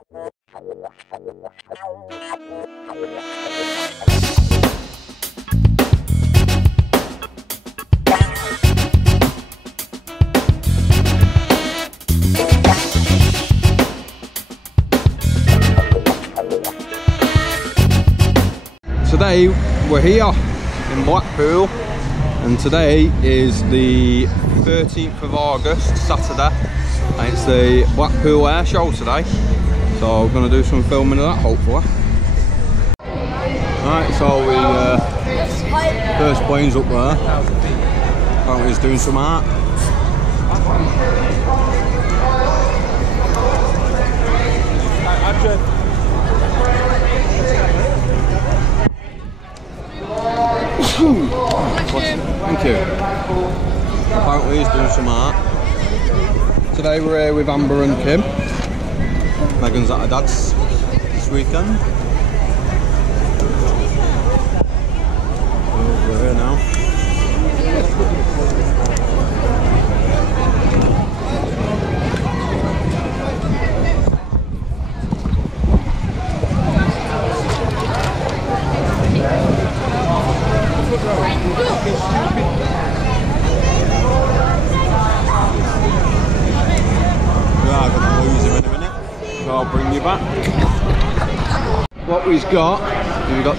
Today we're here in Blackpool, and today is the 13th of August, Saturday, and it's the Blackpool Air Show today, so we're going to do some filming of that hopefully. Right, so first plane's up there, apparently he's doing some art. Thank you. Apparently he's doing some art. Today we're here with Amber and Kim. Megan's at her dad's this weekend. We're here now. I'll bring you back. What we've got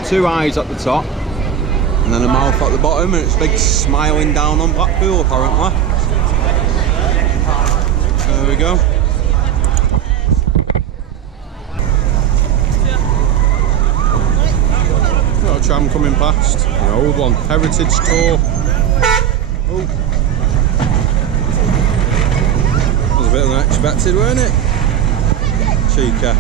two eyes at the top and then a mouth at the bottom, and it's big smiling down on Blackpool apparently. There we go. Got a tram coming past, an old one, Heritage Tour. Oh. That was a bit unexpected, weren't it? Cheeky.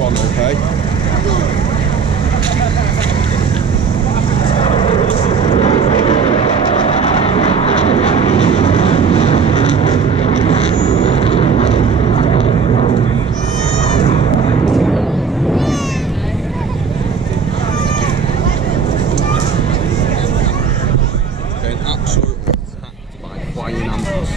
one, okay? Getting absolutely attacked by flying ants.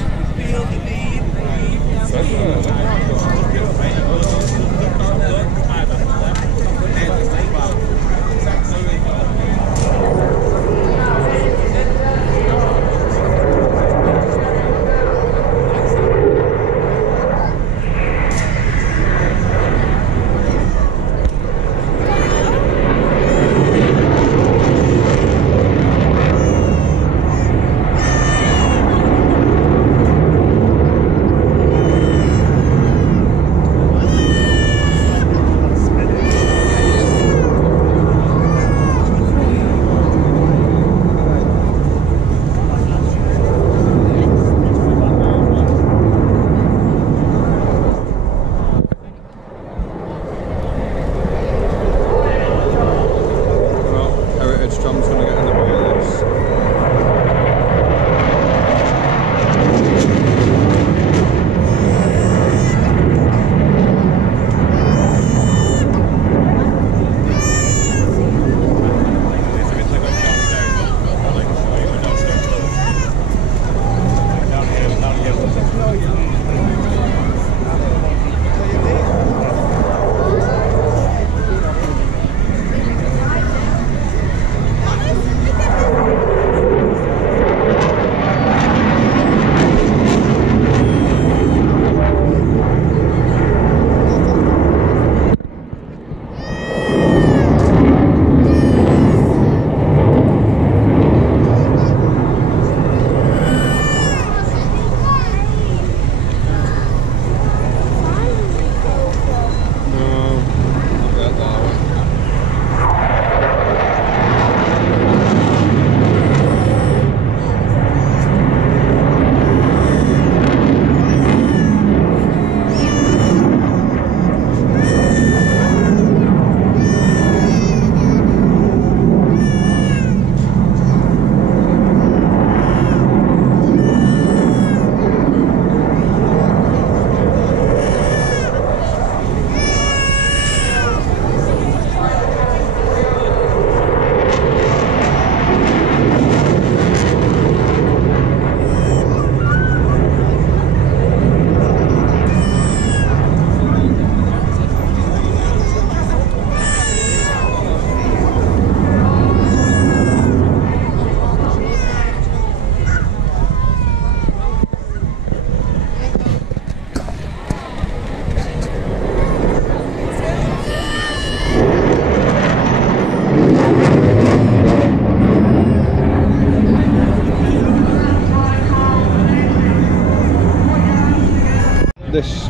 This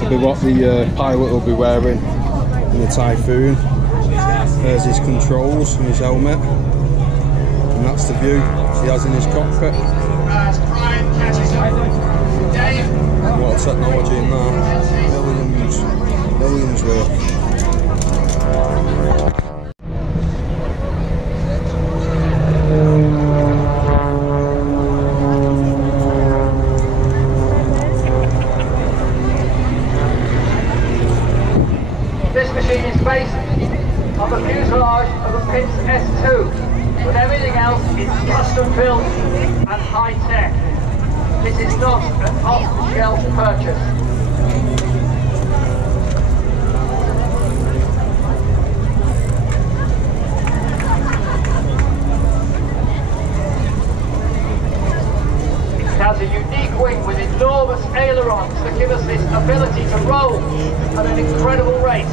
will be what the pilot will be wearing in the Typhoon. There's his controls and his helmet, and that's the view he has in his cockpit. What a technology in there, millions worth. Based on the fuselage of a Pitts S2, but everything else is custom built and high tech. This is not an off-the-shelf purchase. It has a unique wing with enormous ailerons that give us this ability to roll at an incredible rate.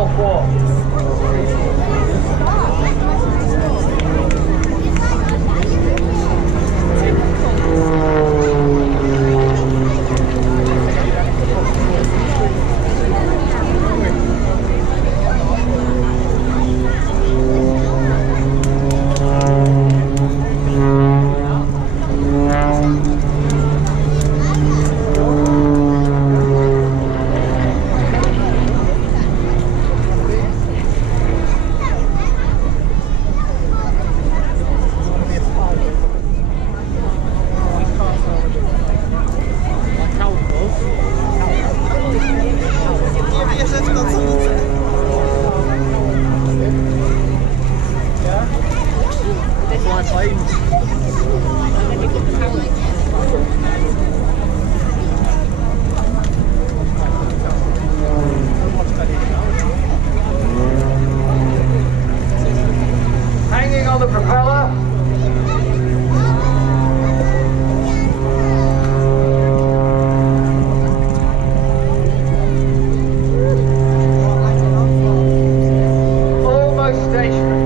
North Wharf. Hanging on the propeller. Almost stationary.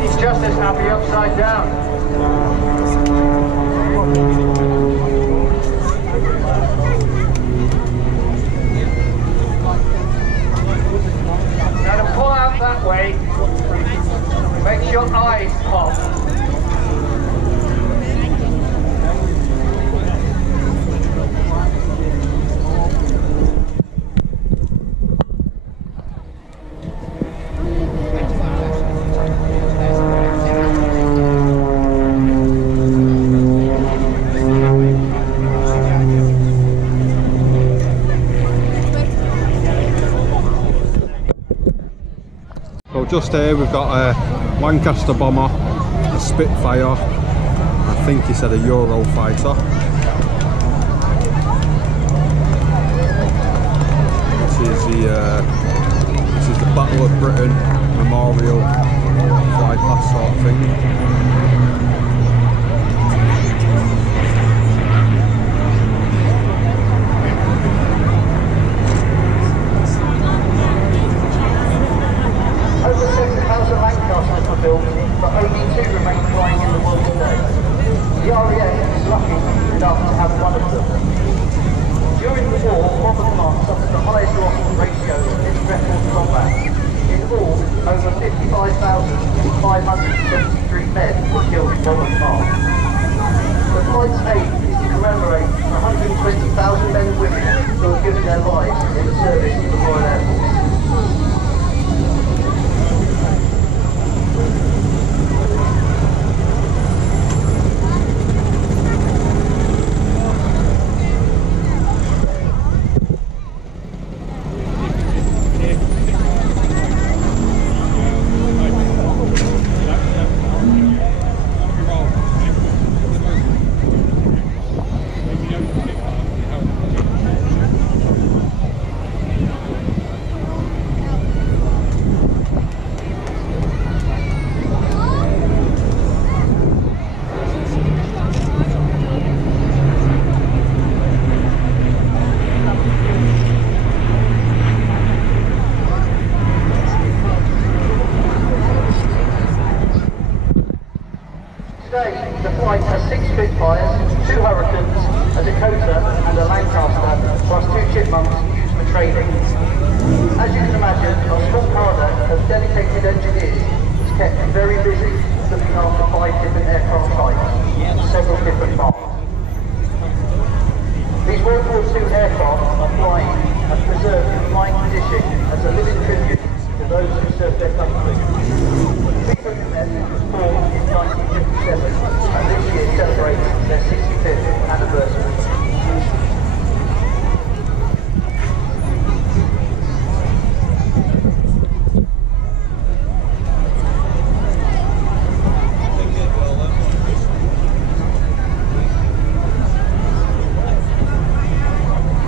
He's just as happy upside down. Now to pull out that way, makes your eyes pop. So just here we've got a Lancaster bomber, a Spitfire, I think he said a Eurofighter. This is the Battle of Britain memorial fly past sort of thing. Over 6,000 Lancasters were built, but only 2 remain flying in the world today. The RAF is lucky enough to have one of them. During the war, Bomber Command suffered the highest loss ratio in record combat. In all, over 55,573 men were killed in Bomber Command. The flight's aim is to commemorate 120,000 men and women who have given their lives in the service of the Royal Air Force. Today, the flight has 6 Spitfires, 2 Hurricanes, a Dakota and a Lancaster, plus 2 Chipmunks used for training. As you can imagine, our small cargo of dedicated engineers is kept very busy looking after 5 different aircraft types and several different marks. These World War II aircraft are flying and preserved in flying condition as a living tribute to those who served their country. NWMF was formed in 1957 and this year celebrates their 65th anniversary.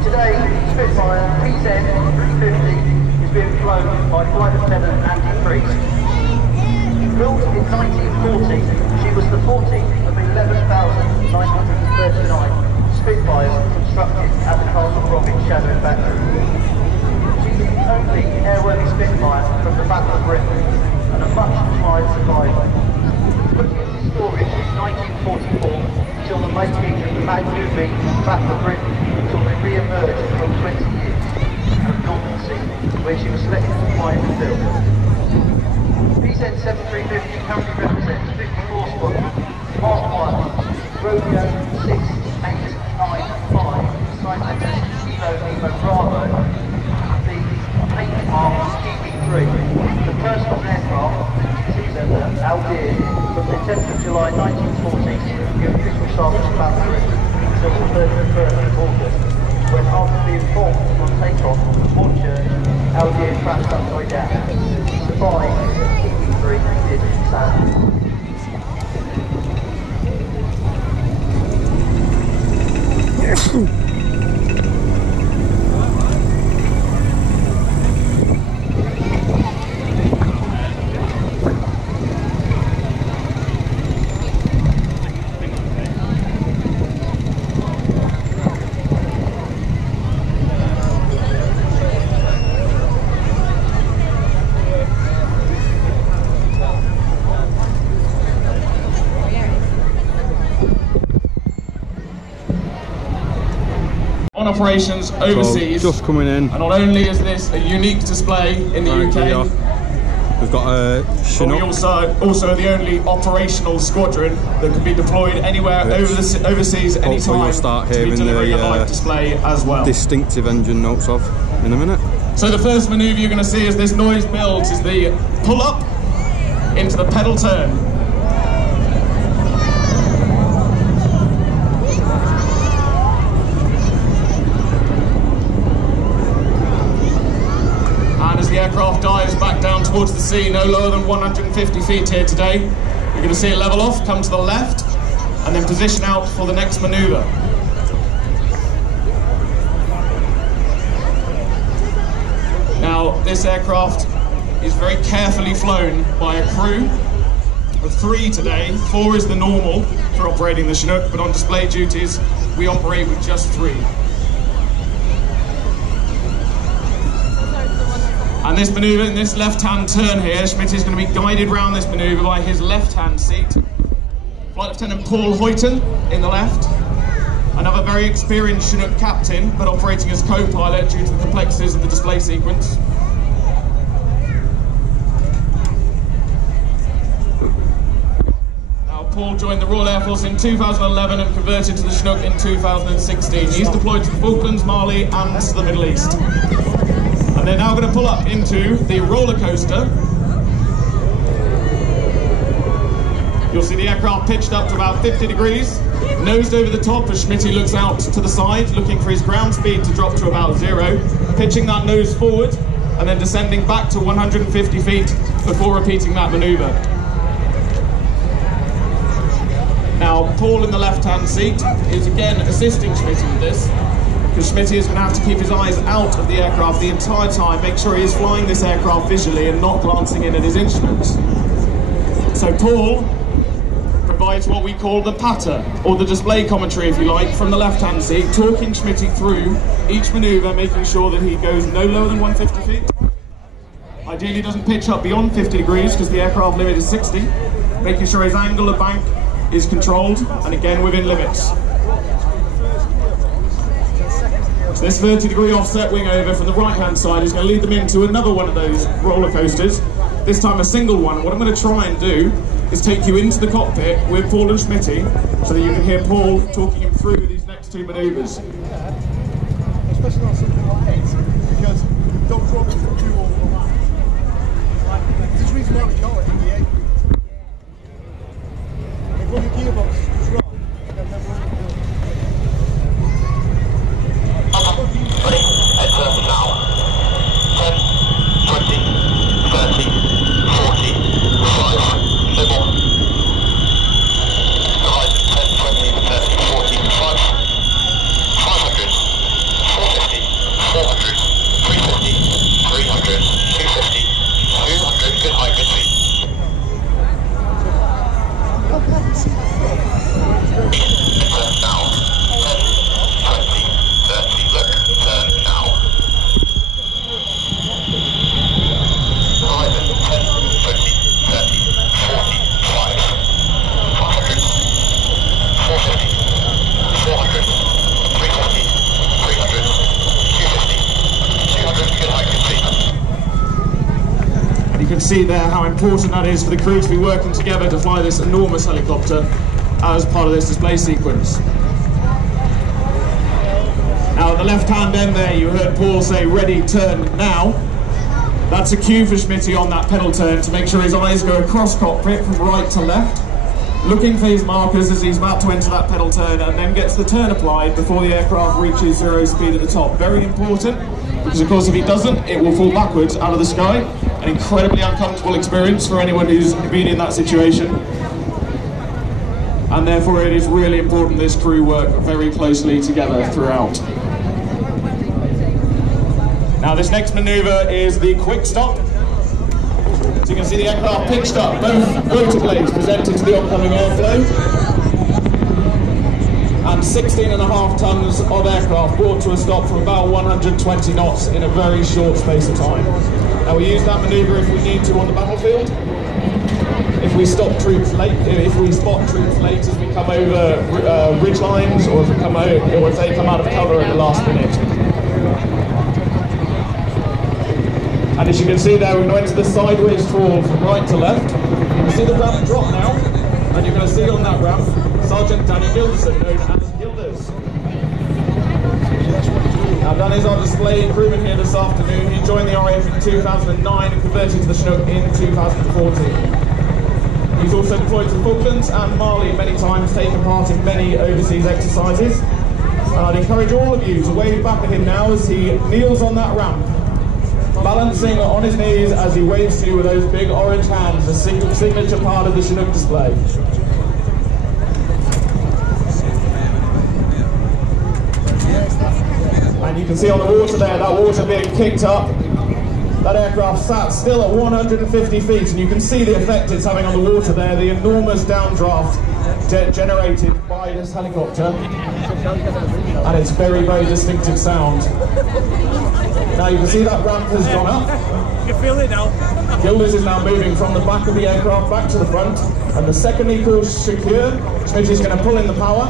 Today, Spitfire PZ-350 is being flown by Flight Lieutenant Andy Priest. Built in 1940, she was the 14th of 11,939 Spitfires constructed at the Castle Robbins Shadow Factory. She's the only airworthy Spitfire from the Battle of Britain and a much-admired survivor. Put into storage in 1944 till the making of the Magnetman Battle of Britain until they re-emerged from 20 years from Normandy, where she was selected to fly in the film. PZ-7350 currently represents 54 squadrons, Mark 1, Romeo 6895, Cypress Kilo Lima Bravo, the 8 Mark TB3, the personal aircraft, Aldir, from the 10th of July 1940, the official sergeant of Battle Britain, until the 31st of August, when after being formed on takeoff from Hornchurch, Aldir crashed upside down. Survived, TB3 did sadly. Operations overseas. So, just coming in. And not only is this a unique display in the UK, we've got a CHINOOK. We also are the only operational squadron that can be deployed anywhere overseas anytime. You'll start hearing to be delivering a live display as well. Distinctive engine notes of in a minute. So the first manoeuvre you're going to see as this noise builds is the pull up into the pedal turn. The aircraft dives back down towards the sea, no lower than 150 feet here today. You're going to see it level off, come to the left, and then position out for the next manoeuvre. Now, this aircraft is very carefully flown by a crew of 3 today. 4 is the normal for operating the CHINOOK, but on display duties, we operate with just 3. And this manoeuvre, in this left-hand turn here, Schmidt is going to be guided round this manoeuvre by his left-hand seat. Flight Lieutenant Paul Hoyton in the left. Another very experienced CHINOOK captain, but operating as co-pilot due to the complexities of the display sequence. Now, Paul joined the Royal Air Force in 2011 and converted to the CHINOOK in 2016. He's deployed to the Falklands, Mali, and to the Middle East. And they're now going to pull up into the roller coaster. You'll see the aircraft pitched up to about 50 degrees, nosed over the top as Schmitty looks out to the side, looking for his ground speed to drop to about 0, pitching that nose forward, and then descending back to 150 feet before repeating that manoeuvre. Now, Paul in the left-hand seat is again assisting Schmitty with this, because Schmitty is going to have to keep his eyes out of the aircraft the entire time, make sure he is flying this aircraft visually and not glancing in at his instruments. So Paul provides what we call the patter, or the display commentary if you like, from the left-hand seat, talking Schmitty through each manoeuvre, making sure that he goes no lower than 150 feet. Ideally doesn't pitch up beyond 50 degrees because the aircraft limit is 60, making sure his angle of bank is controlled and again within limits. So this 30-degree offset wing over from the right-hand side is going to lead them into another one of those roller coasters, this time a single one. What I'm going to try and do is take you into the cockpit with Paul and Smitty so that you can hear Paul talking him through these next two manoeuvres. Especially on something like this, because don't drop it too all the way. There's a reason why we call it in the egg. If one of the gearbox is wrong, then we're going to Ready? Enter now. 10, 20, 30, 40, 5, no more. Horizon 10, 20, 30, 40, 5, 500, 450, 400, 350, 300, 250, 200, good height, good speed. Enter now. 10, 20, 30, look, turn now. Horizon 10, 20, 30, 40, 5, 500, 450, 400, 350, 300, 250, 200, good height, good speed. And you can see there how important that is for the crew to be working together to fly this enormous helicopter as part of this display sequence. Now at the left-hand end there, you heard Paul say, ready, turn, now. That's a cue for Schmitty on that pedal turn to make sure his eyes go across cockpit from right to left, looking for his markers as he's about to enter that pedal turn, and then gets the turn applied before the aircraft reaches 0 speed at the top. Very important, because of course if he doesn't, it will fall backwards out of the sky. An incredibly uncomfortable experience for anyone who's been in that situation. And therefore it is really important this crew work very closely together throughout. Now this next manoeuvre is the quick stop. So you can see the aircraft pitched up, both rotor blades presented to the oncoming airflow, and 16.5 tons of aircraft brought to a stop from about 120 knots in a very short space of time. Now we use that manoeuvre if we need to on the battlefield, if we stop troops late, if we spot troops late as we come over ridge lines, or if they come out of cover at the last minute. And as you can see there, we're going to enter the sideways fall from right to left. You can see the ramp drop now, and you're going to see on that ramp Sergeant Danny Gilderson, known as Gilders. Now Danny's our display crewman here this afternoon. He joined the RAF in 2009 and converted to the Chinook in 2014. He's also deployed to the Falklands and Mali many times, taken part in many overseas exercises. And I'd encourage all of you to wave back at him now as he kneels on that ramp, balancing on his knees as he waves to you with those big orange hands, a signature part of the Chinook display. And you can see on the water there, that water being kicked up. That aircraft sat still at 150 feet, and you can see the effect it's having on the water there, the enormous downdraft generated by this helicopter, and its very, very distinctive sound. Now you can see that ramp has gone up. You can feel it now. Gilders is now moving from the back of the aircraft back to the front, and the second he pulls secure, Schmidt is going to pull in the power,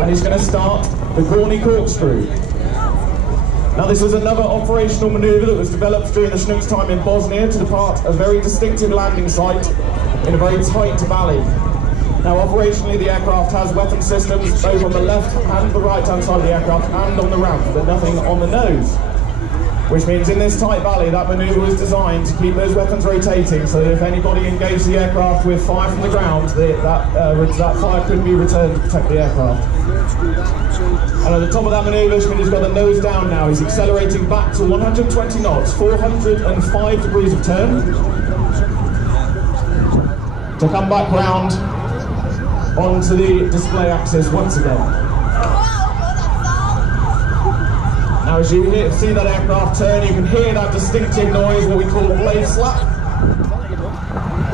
and he's going to start the Corny Corkscrew. Now this was another operational manoeuvre that was developed during the Chinook's time in Bosnia to depart a very distinctive landing site in a very tight valley. Now operationally the aircraft has weapon systems both on the left and the right hand side of the aircraft and on the ramp, but nothing on the nose. Which means in this tight valley that manoeuvre was designed to keep those weapons rotating so that if anybody engaged the aircraft with fire from the ground, that fire could be returned to protect the aircraft. And at the top of that manoeuvre, Schmidt has got the nose down now. He's accelerating back to 120 knots, 405 degrees of turn, to come back round onto the display axis once again. Now as you see that aircraft turn, you can hear that distinctive noise, what we call blade slap.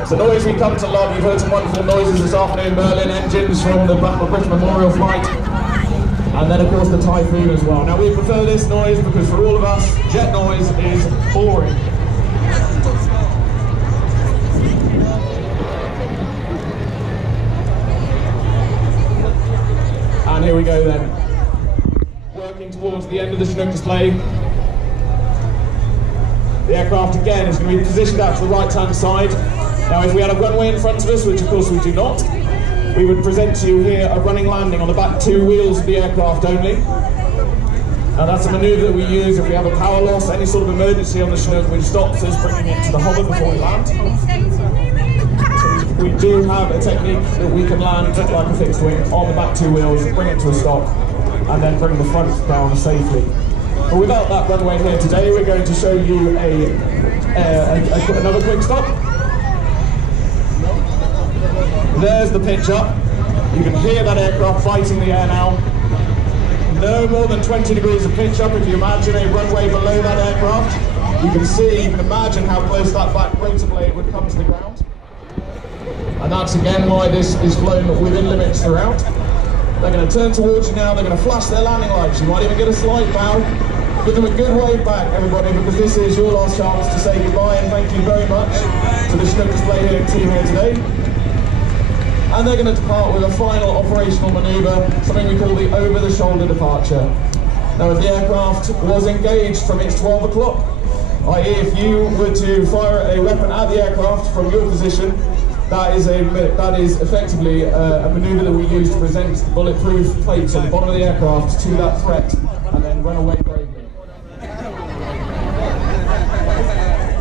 It's a noise we come to love. You've heard some wonderful noises this afternoon, Berlin engines from the Blackpool British Memorial flight. And then of course the Typhoon as well. Now we prefer this noise because for all of us, jet noise is boring. we go then. Working towards the end of the CHINOOK display. The aircraft again is going to be positioned out to the right-hand side. Now if we had a runway in front of us, which of course we do not, we would present to you here a running landing on the back two wheels of the aircraft only. Now that's a manoeuvre that we use if we have a power loss, any sort of emergency on the CHINOOK, which stops us bringing it to the hover before we land. We do have a technique that we can land like a fixed wing on the back two wheels, bring it to a stop, and then bring the front down safely. But without that runway here today, we're going to show you another quick stop. There's the pitch up. You can hear that aircraft fighting the air now. No more than 20 degrees of pitch up. If you imagine a runway below that aircraft, you can imagine how close that back rotor blade would come to the ground. And that's again why this is flown within limits throughout. They're going to turn towards you now, they're going to flash their landing lights. You might even get a slight bow. Give them a good wave back, everybody, because this is your last chance to say goodbye, and thank you very much to the CHINOOK display team here today. And they're going to depart with a final operational manoeuvre, something we call the over-the-shoulder departure. Now if the aircraft was engaged from its 12 o'clock, i.e. if you were to fire a weapon at the aircraft from your position, that is effectively a manoeuvre that we use to present bulletproof plates on the bottom of the aircraft to that threat and then run away bravely.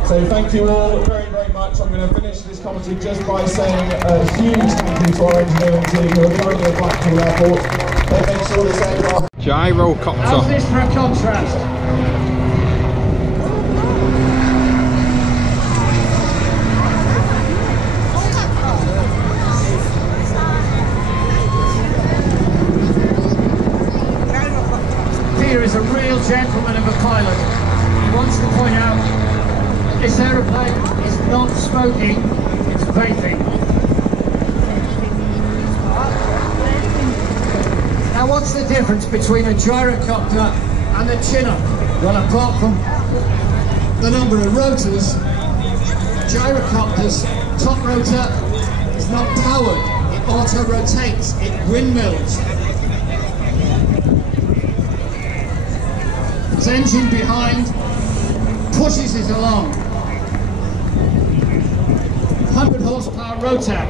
So thank you all very, very much. I'm going to finish this commentary just by saying a huge thank you to our engineering team who are currently at Blackpool Airport. They make sure this aircraft... Gyrocopter. How's this for a contrast? Is a real gentleman of a pilot. He wants to point out this aeroplane is not smoking, it's vaping. Now what's the difference between a gyrocopter and a CHINOOK? Well, apart from the number of rotors, gyrocopter's top rotor is not powered, it auto-rotates, it windmills. Its engine behind pushes it along. 100 horsepower rotor.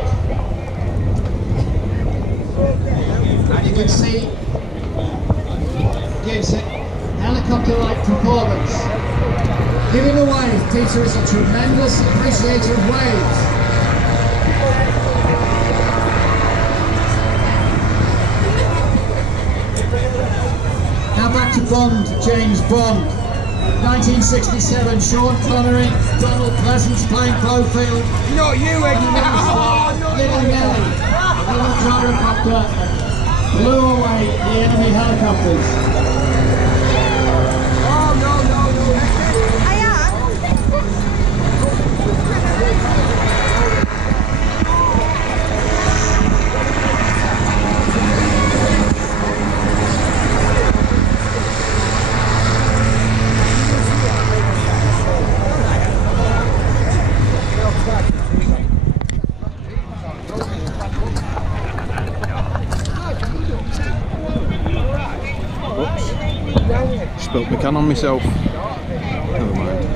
And you can see gives it helicopter-like performance. Giving a wave, Peter is a tremendous appreciator of waves. Now back to Bond, James Bond. 1967, Sean Connery, Donald Pleasance playing Blowfield. Not you, Eddie! Little Nelly, a little gyrocopter, blew away the enemy helicopters. Oh, no. Spilt my can on myself. Never mind.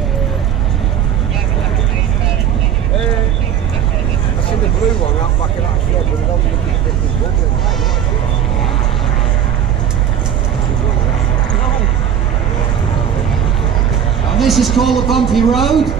I see the blue one out back of that shed with all the And this is called the Bumpy Road.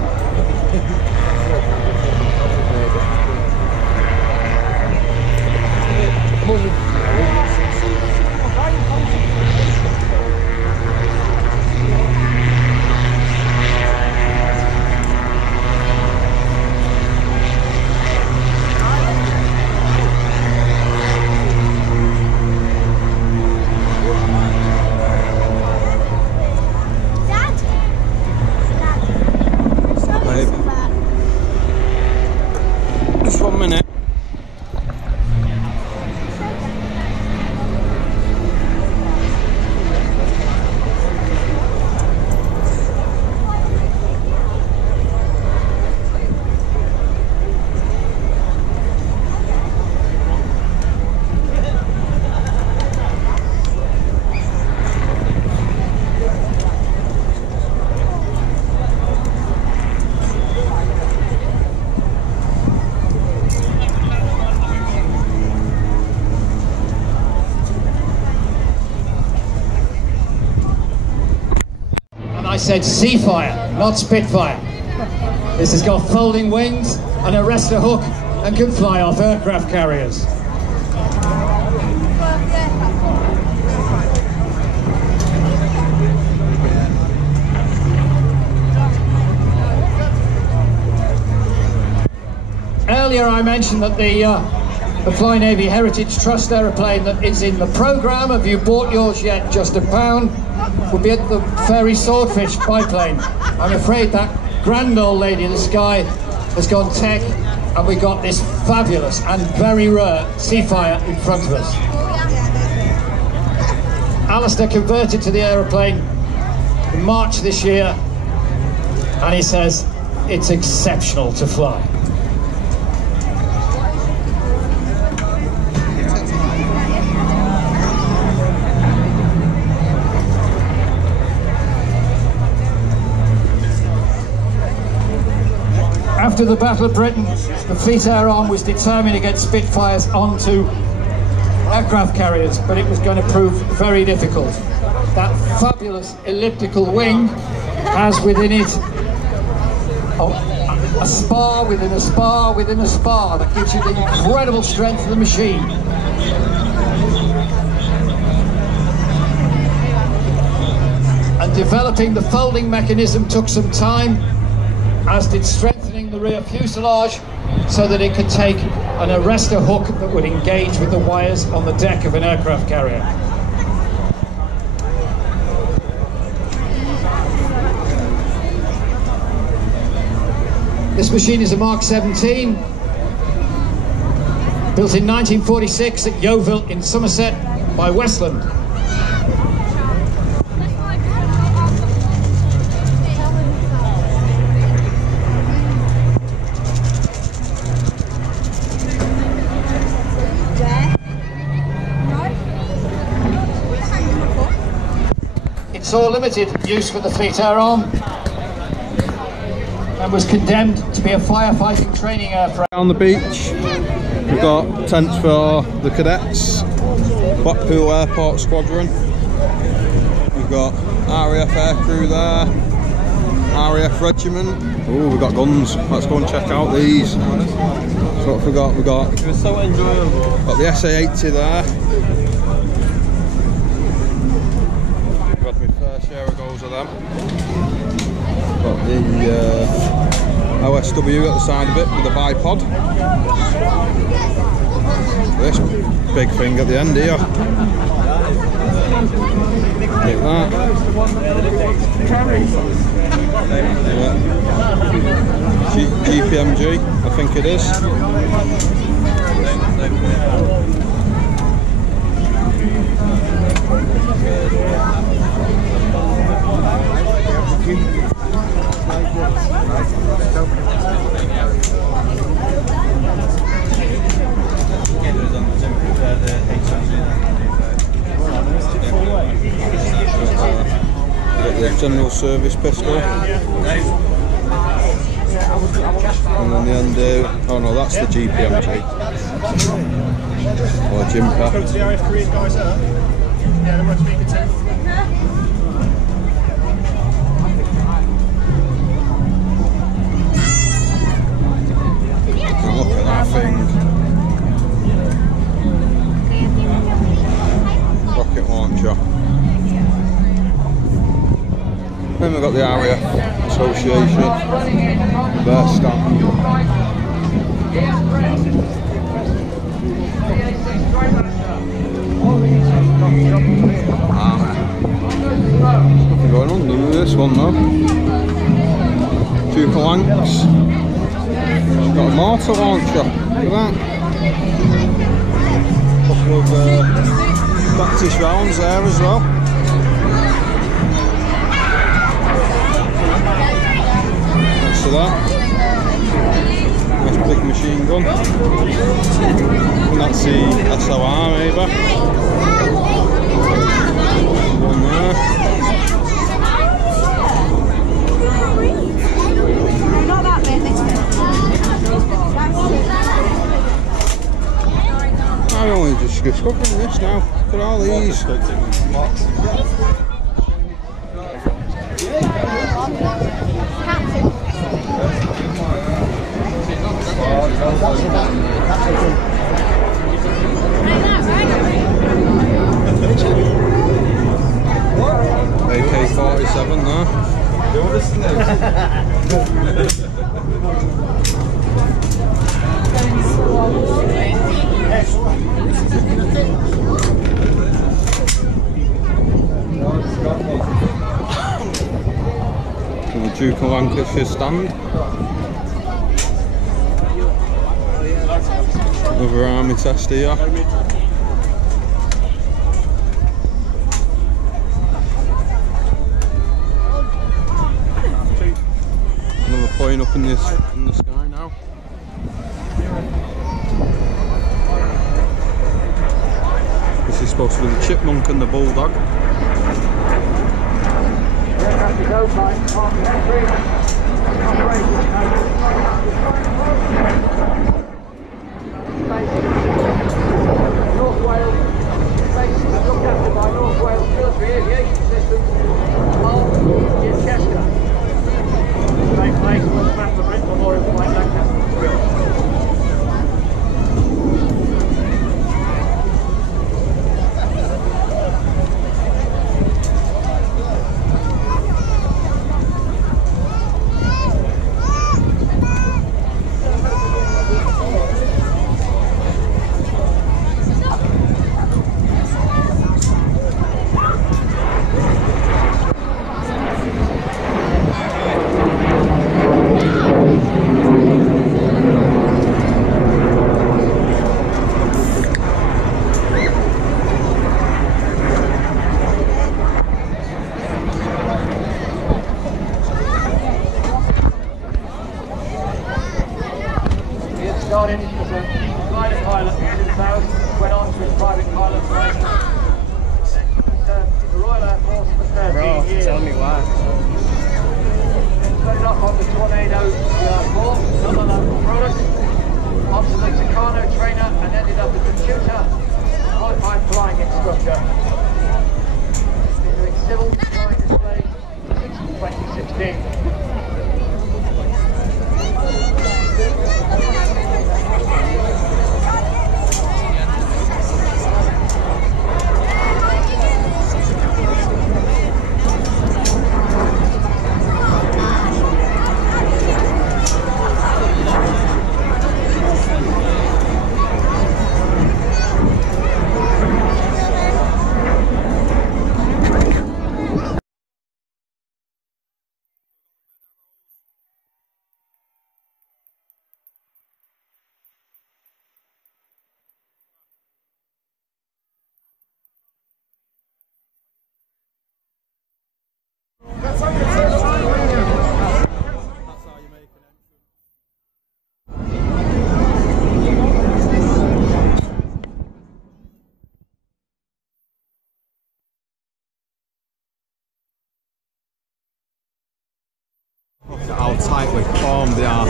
said Seafire, not Spitfire. This has got folding wings, an arrestor hook, and can fly off aircraft carriers. Earlier I mentioned that the Fly Navy Heritage Trust aeroplane that is in the programme, have you bought yours yet, just £1, will be at the Fairy Swordfish biplane. I'm afraid that grand old lady in the sky has gone tech, and we got this fabulous and very rare Seafire in front of us. Alistair converted to the aeroplane in March this year, and he says it's exceptional to fly. After the Battle of Britain, the Fleet Air Arm was determined to get Spitfires onto aircraft carriers, but it was going to prove very difficult. That fabulous elliptical wing has within it a spar within a spar within a spar that gives you the incredible strength of the machine. And developing the folding mechanism took some time, as did strengthening the rear fuselage so that it could take an arrestor hook that would engage with the wires on the deck of an aircraft carrier. This machine is a Mark 17, built in 1946 at Yeovil in Somerset by Westland. Saw limited use for the Fleet Air Arm and was condemned to be a firefighting training aircraft. On the beach, we've got tents for the cadets, Blackpool Airport Squadron. We've got RAF aircrew there, RAF Regiment. Oh, we've got guns. Let's go and check out these. That's what I forgot. We've got, it was so enjoyable. Got the SA-80 there. Share of goals of them. Got the OSW at the side of it with a bipod. This big thing at the end here. Like that. GPMG, I think it is. The general service pistol, and then the end, oh no, that's the GPMG, or Jimper. Go to the RF Korean guys there. Yeah, they're worth speaking to. Look at that thing. Rocket launcher. Then we've got the RAF Association, their stand. Nothing going on with this one though. Two planks. Got a mortar launcher. Look at that. Couple of practice rounds there as well. That nice big machine gun, and that's the SOR maybe. One there. I only just discovering this now. Look at all these. AK-47 there. The Duke of Lancashire stand. Another army test here. Another plane up in the sky now. This is supposed to be the chipmunk and the bulldog. North Wales, looked after by North Wales Military Aviation System, in Chester. Same place where the map of Britain Memorial Flight Lancaster. Started as a glider pilot in 2000, went on to his private pilot license, then served in the Royal Air Force for 13 years. Tell me why. Started off on the Tornado 4, another local product, onto the Tucano trainer and ended up as a tutor, qualified flying instructor. Been doing civil flying displays since 2016. How tightly formed they are.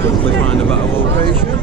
Hopefully find a better location.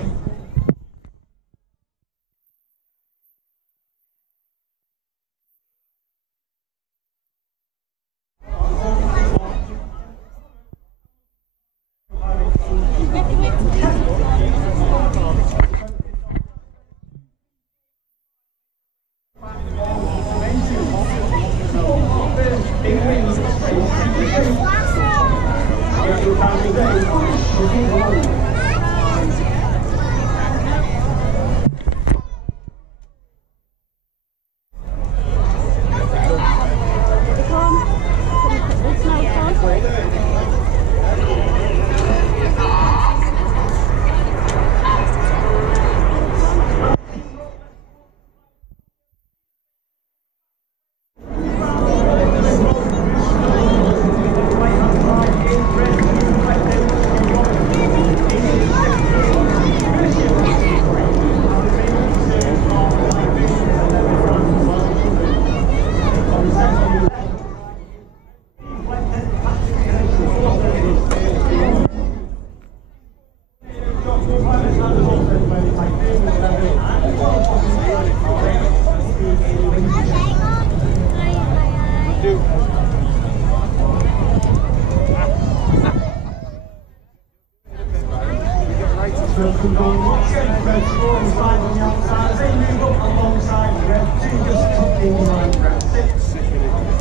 Welcome down. Once again, Red Straw on the outside. As they move up alongside Red 2, just tucking behind Red 6.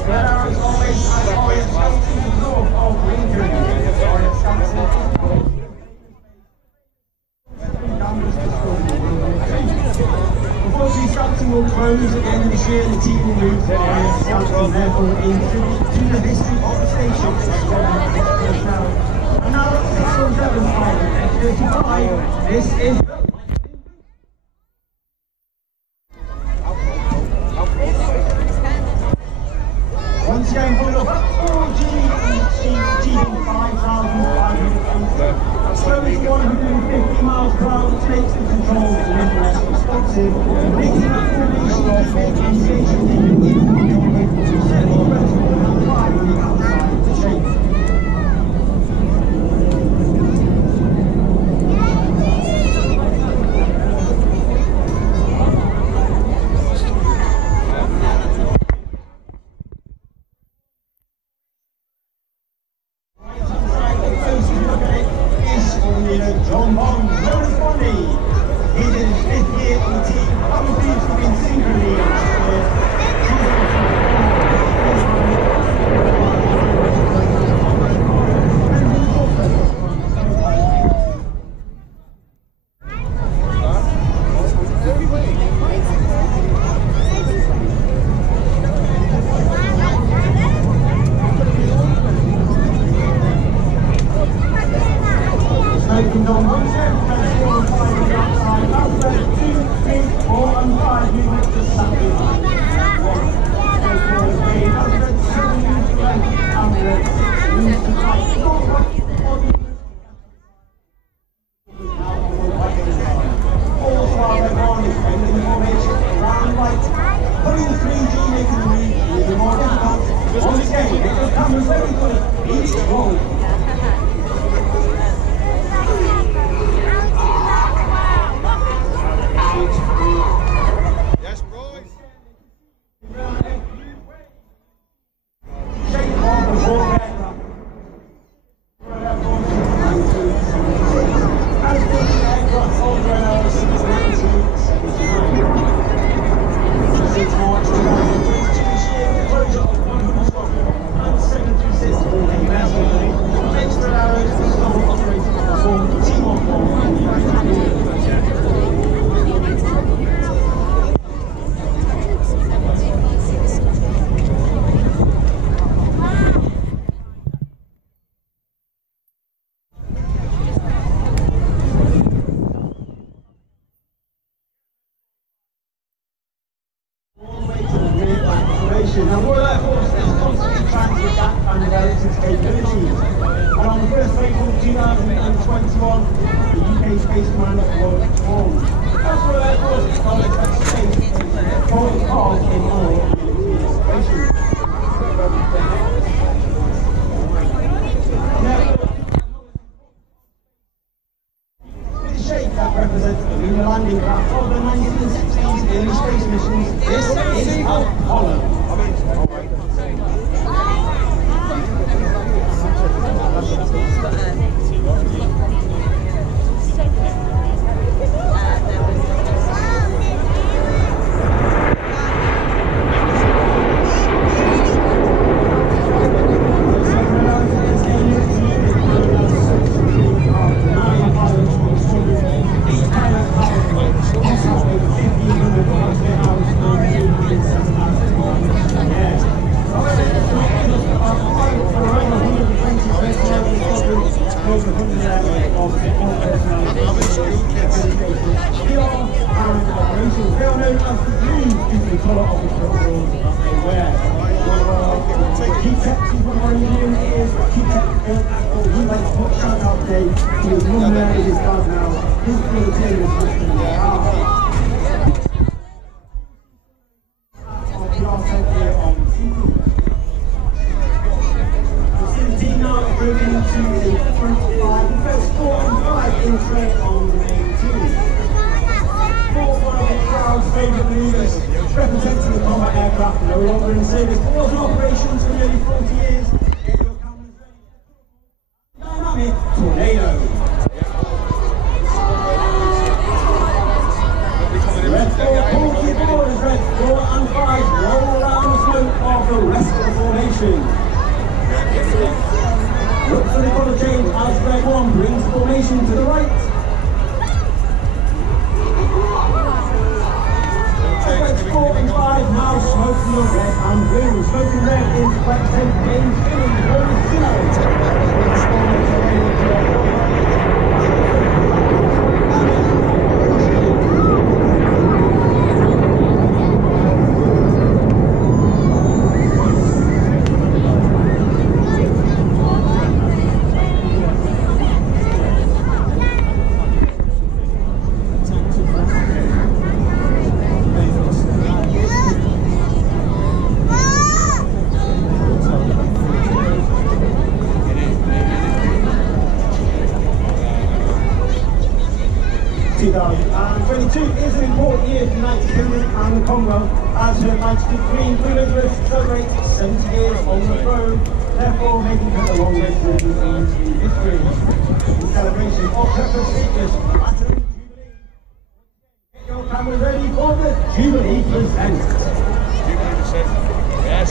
Red Arrows always as Orient Scout to the north of Lincoln. Orient Scouts unfortunately, Scouting will close at the end of this year. The team will move to Orient Scouts and therefore in to the history of the station. And now that's 607 5:55. This is once again full of 4G 5,580. Slowest 150 miles per hour, which makes the control a little less responsive, making that formation and station to set all rest on the outside of the shape. John Bond, known as Bonnie. He's in his 5th year on the team. Other teams have been singly Now, Royal Air Force is constantly trying to adapt and develop its capabilities. And on the 1st of April 2021, the UK Space Command was formed. As Royal Air Force acknowledged that space is an important part in all administration. This shape that represents the lunar landing craft of the 1960s in the space missions, this is Apollo. Representing the combat aircraft no longer in service, but was in operations for nearly 40 years. Get your cameras ready. Dynamic Tornado. 44 is red, 4 and 5 roll around the smoke of the rest of the formation. Look for the colour change as red 1 brings the formation to the right. Reds 4 and 5 now smoking your red and blue. Smoking red is black 10 James is an important year for the United Kingdom and the Commonwealth, as Her Majesty Queen Elizabeth celebrates 70 years on the throne, therefore making her the longest living queen in history. In celebration of her prestigious Platinum Jubilee, get your cameras ready for the Jubilee Present. Jubilee Present, yes.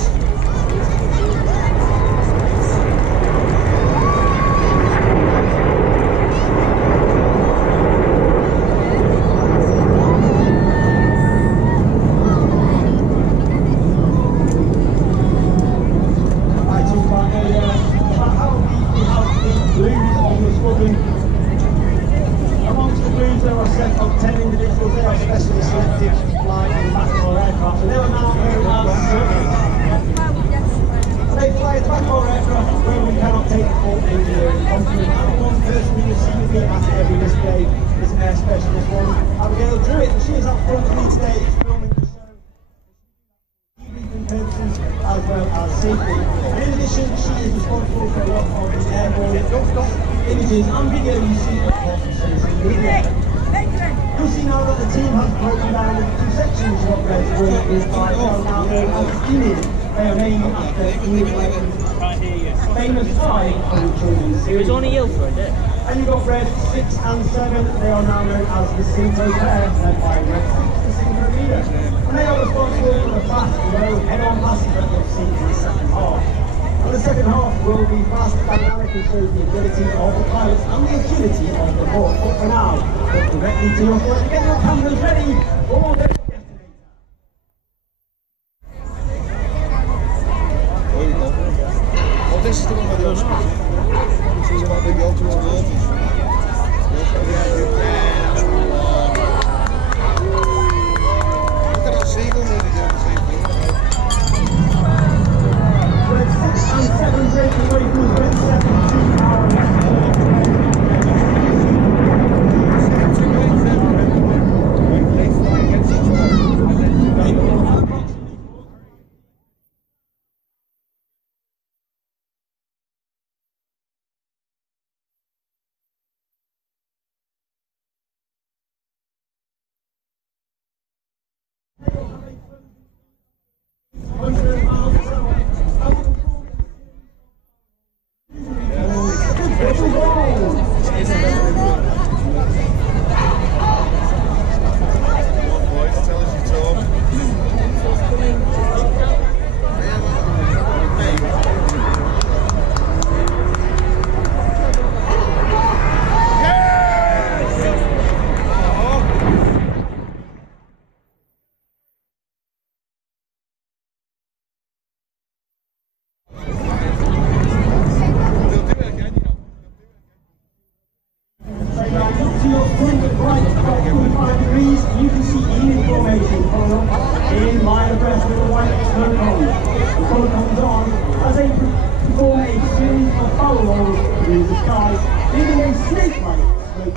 Amongst the blues there are a set of 10 individuals. They are specially selected to fly in Blackpool aircraft, and they are now known as they fly a Blackpool aircraft where we cannot take the full engineering complement. And one person who is seemingly at every display is an air specialist one, Abigail Druitt, and she is up front with me today filming the show. Purposes as well as safety. And in addition, she is responsible for a lot of the airborne images and video you see across social media. You'll see now that the team has broken down into 2 sections of what Red's work is by. They are now known as Enid. They are named after Enid Blyton's famous 5 children's series. It was only you for it. And you've got Red 6 and 7. They are now known as the Synchro pair, led by Red 6, the Synchro leader. And they are responsible for the fast, low, head-on passes that you'll see in the second half. And the second half will be fast, dynamic, and shows the ability of the pilots and the agility of the board. But for now, look directly to your point and get your cameras ready for the this is the one with the Oscars. This is about the ultimate gorgeous. Look at that seagull nearly doing the same thing. Red 6 and 7 breaking away from Red 7 to our left.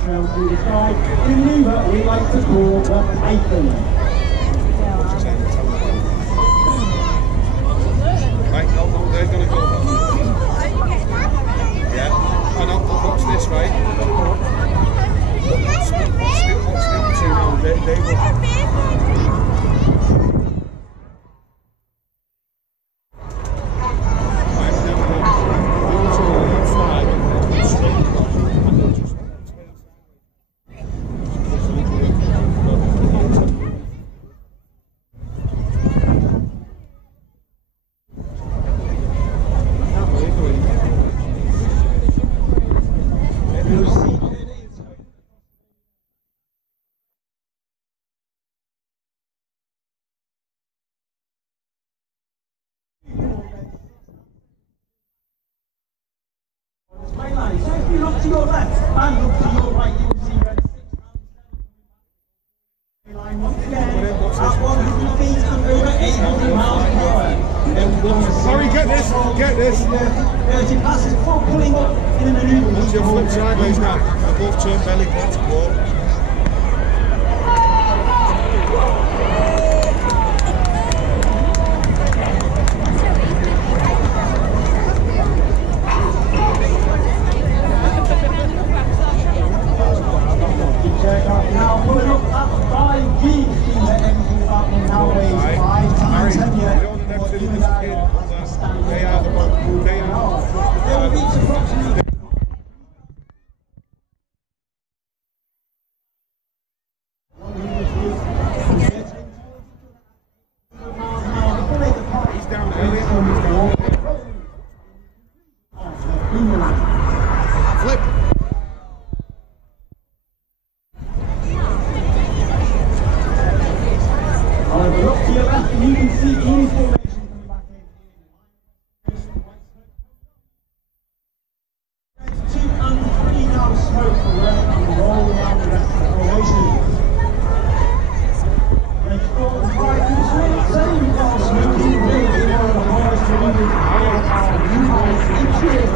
Through the sky, in a manoeuvre we like to call the Python. Right, no, they're going to go. Yeah, I know, watch this, right? What's the other two now? They will. your flip sideways now. Above turn belly button, walk. Now pulling up at 5G, seems that everything about them nowadays, 5 times 10 yet. They are the Blackpool, they are. They will reach approximately. He's down early. Flip. Look to your left and you can see easy formation coming back in. There's 2 and 3 now smoke for red and roll around the rest of the formation. There's 4 and 5 to the swing, same got smoking with one of the highest numbers of new highs each year.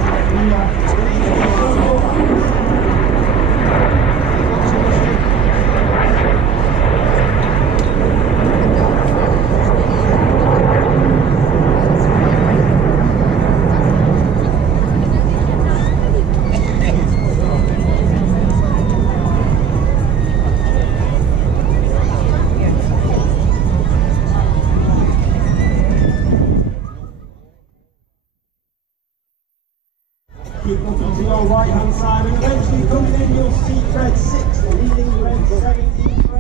Keep looking to your right hand side and eventually coming in you'll see red 6 leading red 7 in trail.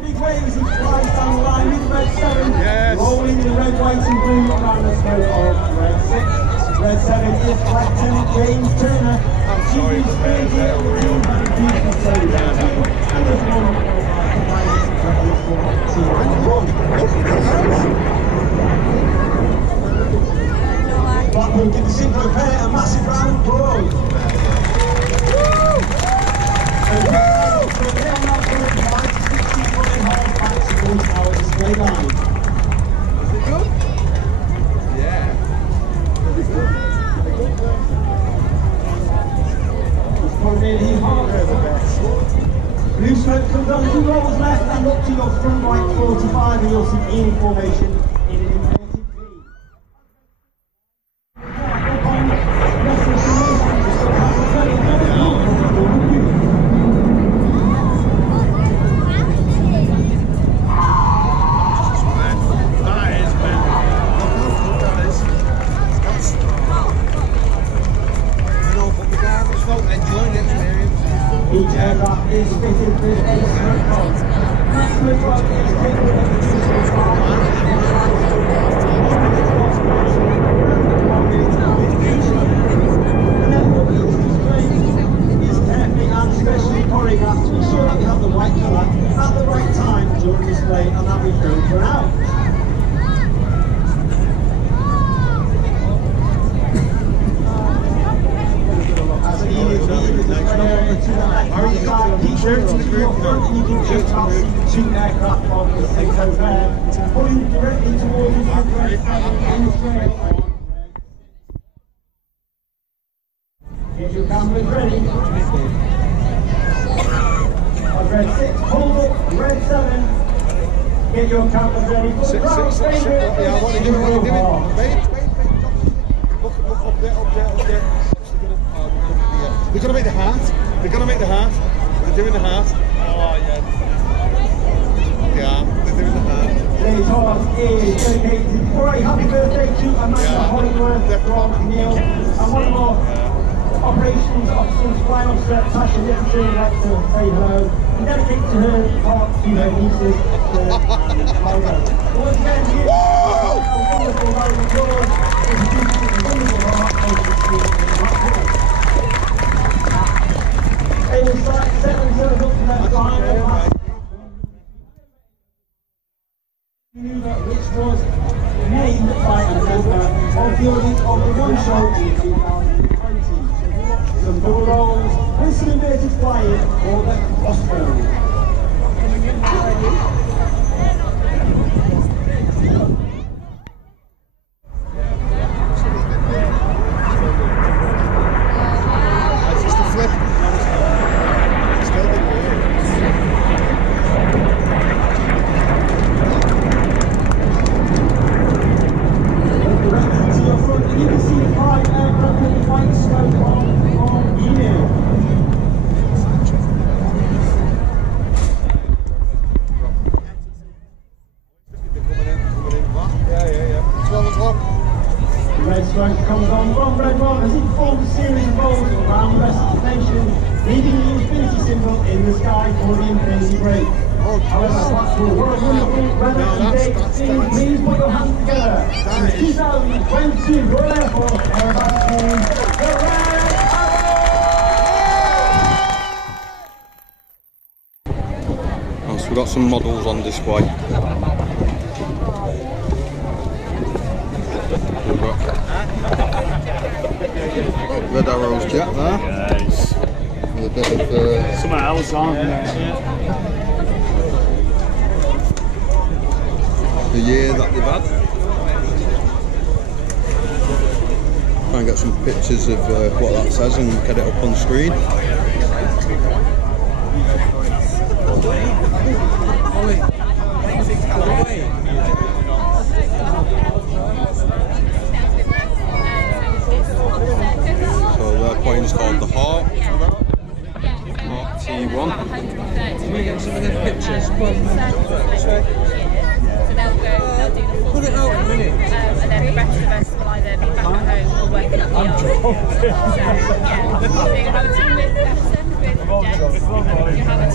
Big waves, he flies down the line with red 7, rolling the red, white and blue around the smoke of red 6. Red 7 is Lieutenant James Turner. I'm sorry for that, Blackpool give the synchro pair a massive round of applause. And now going 5 to 61.5 back towards our display line. Is it good? Yeah. Really hard. Blue smoke comes on 2 rolls left and up to your front right 45 and you'll see in formation in an inverted V. Each aircraft is fitted with a smoke pod. That smoke pod is capable of producing 5 and then what each display is carefully and specially choreographed to ensure that we have the right colour at the right time during display and that we don't run out. Keep showing to the group front and you can just about see the 2 aircraft of the 6 over there, pulling directly towards us with red 7 in the trail. Get your cameras ready. Red 6 pulled up, red 7. Get your cameras ready for the crowd favourite. Yeah, what are you doing? Wait. Look up there. They're going to make the heart. They're doing the heart. Oh, yeah. Yeah, they're doing the heart. Today's horse is dedicated for a happy birthday to Amanda Hollingworth from Neil. And one of our operations officers, flying officer, Tasha Dixon, would like to say hello and dedicate to her heart to her nieces, Esther and Laura. Once again, here is a wonderful round of applause introducing the wonderful heart of the school in Blackpool. They will start 7 turns up to their final pass. Which was named by a member of the audience of the One Show in 2020. Some double rolls with some inverted flying courtesy break. However, Blackpool, what a wonderful weather today. Please put your hands together. It's 2022 Royal Air Force Aerobatic Team, the Red Oh, so we've got some models on display. We've got Red Arrow's jet there. Nice. With a bit of something else on there. the year that they've had. Try and get some pictures of what that says and get it up on screen. So their plane's called the Hawk. Hawk T1. Can we get some of the pictures? So they'll do the full put it out in a minute. And then the rest of us will either be back at home or working at the yard. So yeah, so you have a team with Western, with Jets, you have a